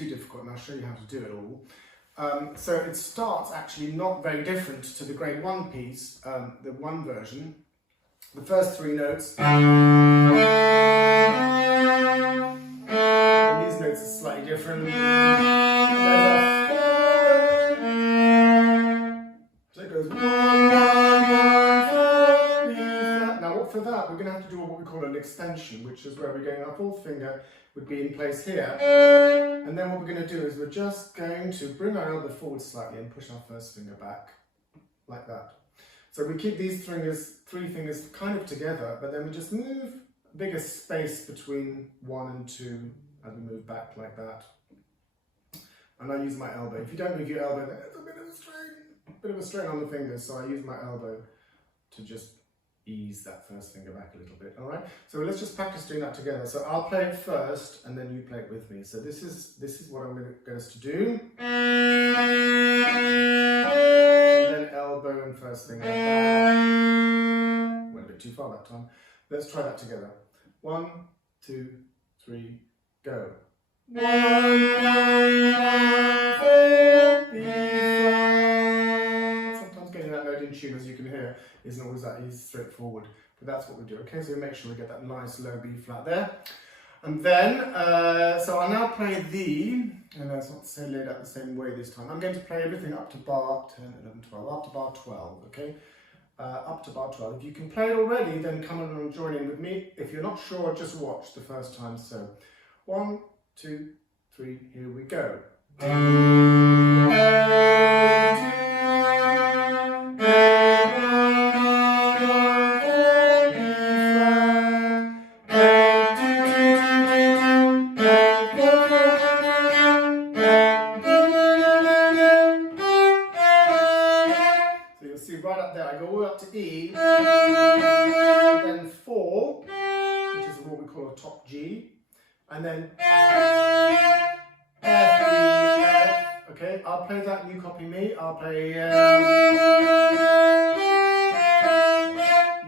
too difficult, and I'll show you how to do it all. So it starts actually not very different to the grade 1 piece, the one version. The first 3 notes, and these notes are slightly different. So it goes 1, 1, 1, 4, B flat. Now for that we're going to have to do what we call an extension, which is where we're going, our 4th finger would be in place here. And then what we're going to do is we're just going to bring our elbow forward slightly and push our 1st finger back, like that. So we keep these 3 fingers kind of together, but then we just move a bigger space between 1 and 2 as we move back like that. And I use my elbow. If you don't move your elbow, there's a bit of a strain on the fingers, so I use my elbow to just ease that 1st finger back a little bit. All right, so let's just practice doing that together. So I'll play it first and then you play it with me. So this is what I'm going to get us to do, and then elbow and 1st finger back. Went a bit too far that time. Let's try that together. 1, 2, 3, go. 1, 1, 4, B flat. Sometimes getting that note in tune, as you can hear, isn't always that easy, straightforward, but that's what we do. Okay, so we make sure we get that nice low B flat there. And then, so I'll now play the, and it's not laid out the same way this time. I'm going to play everything up to bar 10, 11, 12, up to bar 12, okay? Up to bar 12. If you can play it already, then come on and join in with me. If you're not sure, just watch the first time. So 1, 2, 3, here we go. Right up there, I go all up to E, and then 4, which is what we call a top G, and then F, E, F. Okay, I'll play that, you copy me. I'll play.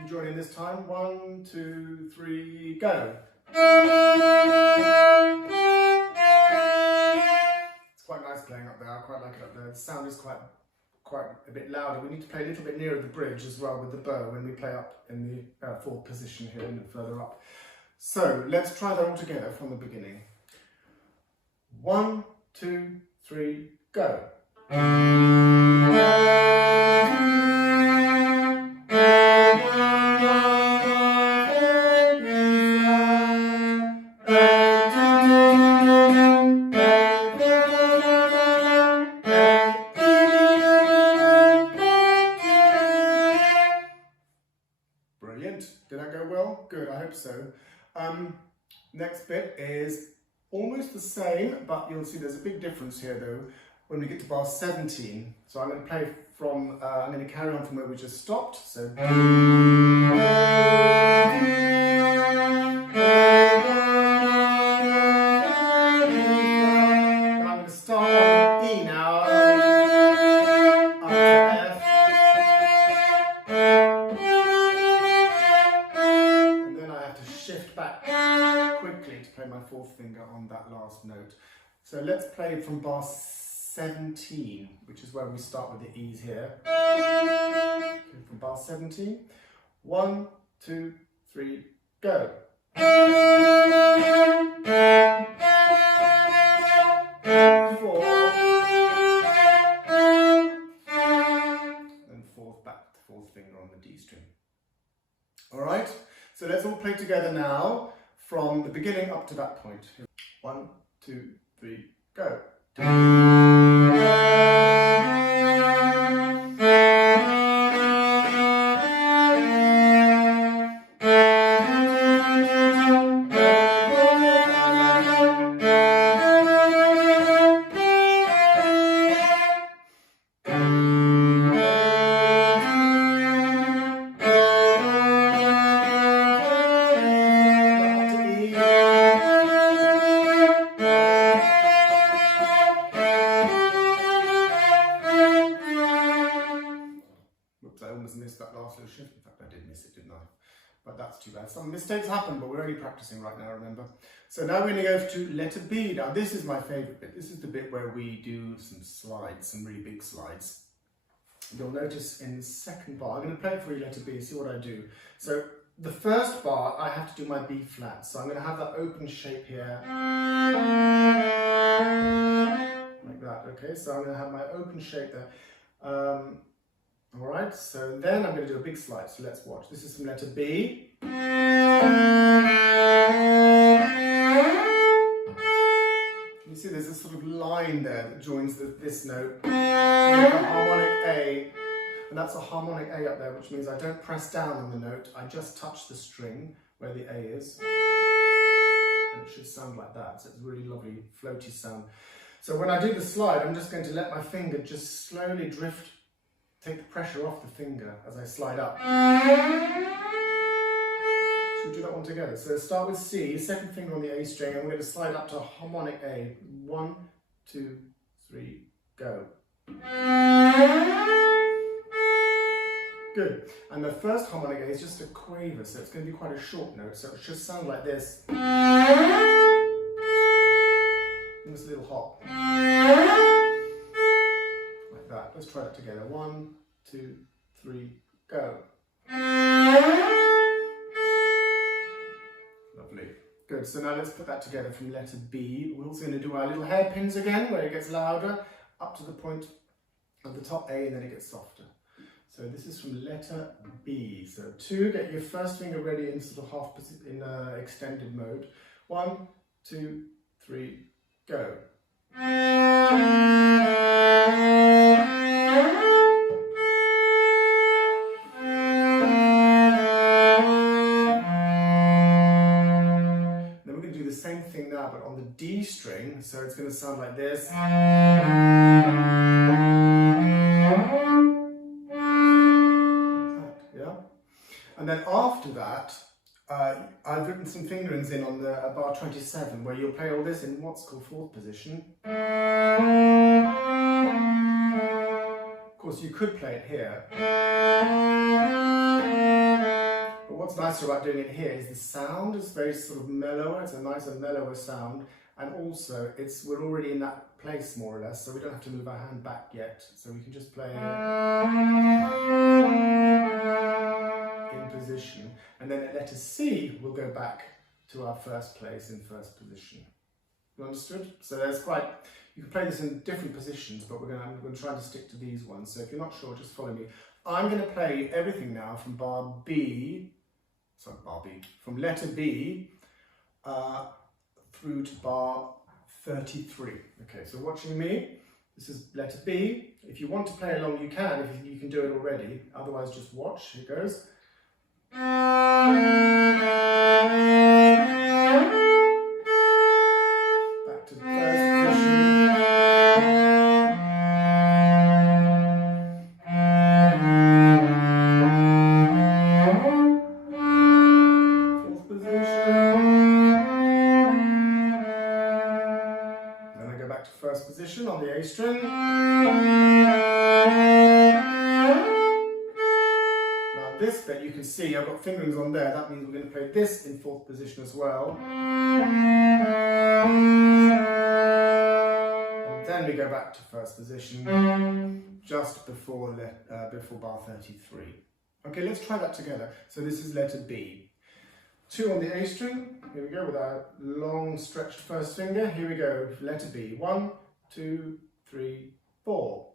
You join in this time. 1, 2, 3, go. It's quite nice playing up there. I quite like it up there. The sound is quite a bit louder. We need to play a little bit nearer the bridge as well with the bow when we play up in the 4th position here and further up. So let's try that all together from the beginning. 1, 2, 3, go. Brilliant. Did that go well? Good, I hope so. Next bit is almost the same, but you'll see there's a big difference here though when we get to bar 17. So I'm going to play from, I'm going to carry on from where we just stopped. So my 4th finger on that last note. So let's play from bar 17, which is where we start with the E's here. Okay, from bar 17. 1, 2, 3, go. 4. And 4th back, 4th finger on the D string. Alright, so let's all play together now. From the beginning up to that point. 1, 2, 3, go. I almost missed that last little shift. In fact, I did miss it, didn't I? but that's too bad. Some mistakes happen, but we're only practicing right now, remember. So now we're going to go to letter B. Now this is my favourite bit. This is the bit where we do some slides, some really big slides. You'll notice in the second bar, I'm going to play it for you, letter B, see what I do. So the first bar, I have to do my B flat. So I'm going to have that open shape here. Like that, okay? So I'm going to have my open shape there. Alright, so then I'm going to do a big slide, so let's watch. This is from letter B. You see there's a sort of line there that joins this note with the harmonic A. And that's a harmonic A up there, which means I don't press down on the note, I just touch the string where the A is. And it should sound like that, so it's a really lovely floaty sound. So when I do the slide, I'm just going to let my finger just slowly drift, take the pressure off the finger as I slide up. Should we do that one together? So start with C, second finger on the A string, and we're going to slide up to a harmonic A. 1, 2, 3, go. Good. And the first harmonic A is just a quaver, so it's going to be quite a short note, so it should sound like this. Just a little hop. Like that. Let's try that together. 1, 2, 3, go. Lovely. Good. So now let's put that together from letter B. We're also going to do our little hairpins again, where it gets louder, up to the point of the top A, and then it gets softer. So this is from letter B. So 2, get your first finger ready in sort of extended mode. 1, 2, 3, go. Then we're going to do the same thing now, but on the D string. So it's going to sound like this. And then after that, I've written some fingerings in on the bar 27, where you'll play all this in what's called 4th position. Of course, you could play it here. But what's nicer about doing it here is the sound is very sort of mellower. It's a nicer, mellower sound. And also, we're already in that place, more or less, so we don't have to move our hand back yet. So we can just play it in position, and then at letter C we'll go back to our first place in 1st position. You understood? So you can play this in different positions, but I'm going to try to stick to these ones. So if you're not sure, just follow me. I'm going to play everything now from from letter B through to bar 33. Okay, so watching me, this is letter B. If you want to play along, you can, if you can do it already. Otherwise, just watch. Here it goes. Back to the first position. Fourth position. Then I go back to first position on the A string. This bit you can see I've got fingerings on there, that means we're going to play this in 4th position as well. And then we go back to first position just before bar 33. Okay, let's try that together. So this is letter B. 2 on the A string, here we go with our long stretched first finger. Here we go, letter B. 1, 2, 3, 4.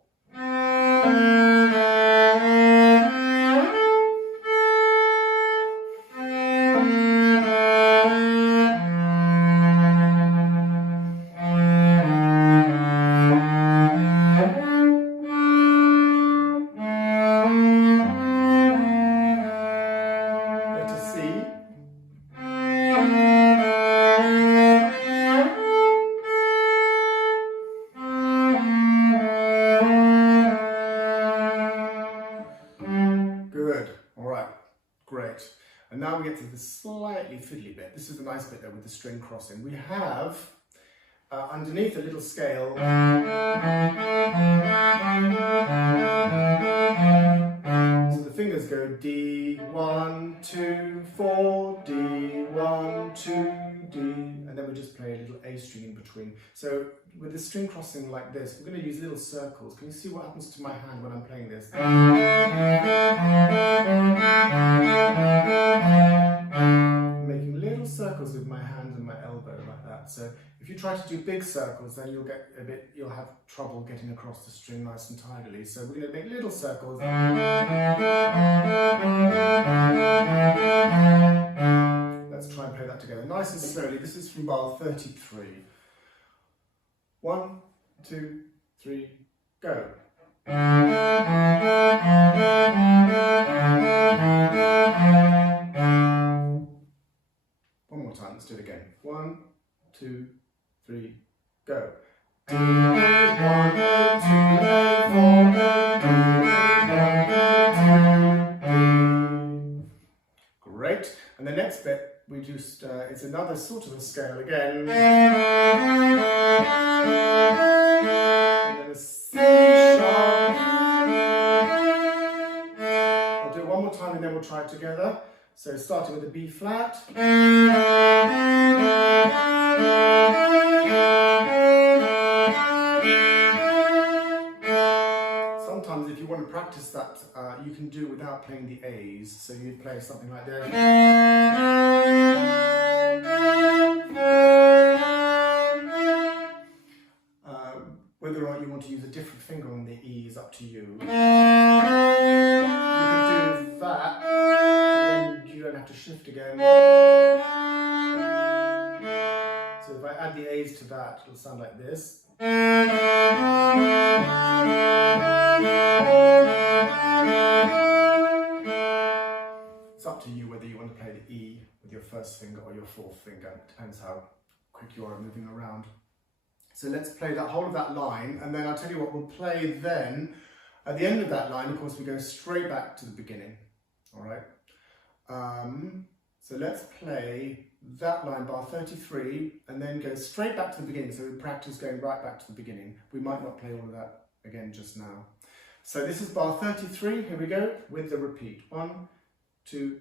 Great. And now we get to the slightly fiddly bit. This is the nice bit there with the string crossing. We have underneath a little scale. So the fingers go D, 1, 2, 4, D, 1, 2, D, and then we just play a little A string in between. So with the string crossing like this, we're going to use little circles. Can you see what happens to my hand when I'm playing this? Making little circles with my hand and my elbow like that. So if you try to do big circles, then you'll have trouble getting across the string nice and tidily. So we're going to make little circles. Let's try and play that together nice and slowly. This is from bar 33. 1, 2, 3, go. One more time, let's do it again. 1, 2, 3, go. D, 1, 2, 4, great. And the next bit, we just, it's another sort of a scale again. And then a C sharp. I'll do it one more time and then we'll try it together. So starting with a B flat. Sometimes if you want to practice that, you can do it without playing the A's. So you'd play something like this. Whether or not you want to use a different finger on the E is up to you. You can do that, and then you don't have to shift again. So if I add the A's to that, it'll sound like this. It's up to you whether you want to play the E with your first finger or your fourth finger. It depends how quick you are moving around. So let's play that whole of that line, and then I'll tell you what we'll play then. At the end of that line, of course, we go straight back to the beginning. All right. So let's play that line, bar 33, and then go straight back to the beginning. So we practice going right back to the beginning. We might not play all of that again just now. So this is bar 33. Here we go with the repeat. 1, 2,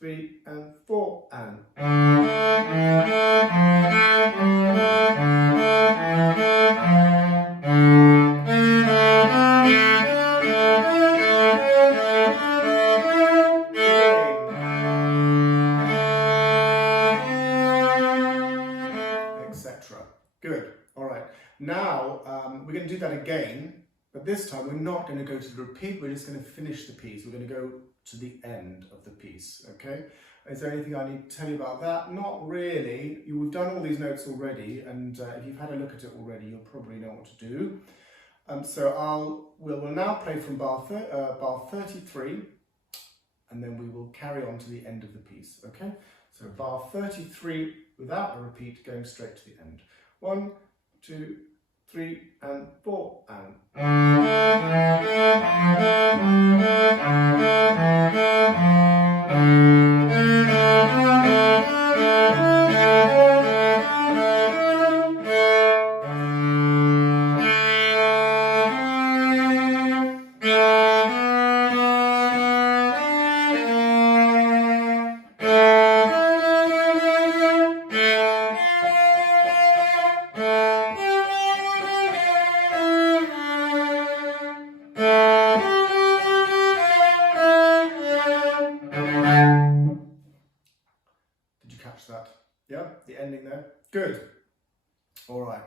3, and 4, and. Good. All right. Now we're going to do that again, but this time we're not going to go to the repeat. We're just going to finish the piece. We're going to go to the end of the piece. Okay. Is there anything I need to tell you about that? Not really. We've done all these notes already, and if you've had a look at it already, you'll probably know what to do. So we'll now play from bar 33, and then we will carry on to the end of the piece. Okay. So bar 33 without a repeat, going straight to the end. 1, 2, 3, and 4, and. That. Yeah, the ending there. Good. All right.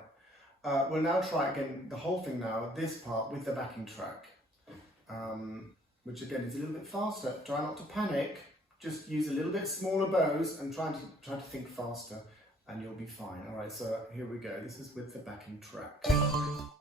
We'll now try again the whole thing now, this part with the backing track, which again is a little bit faster. Try not to panic. Just use a little bit smaller bows and try to think faster, and you'll be fine. All right. So here we go. This is with the backing track.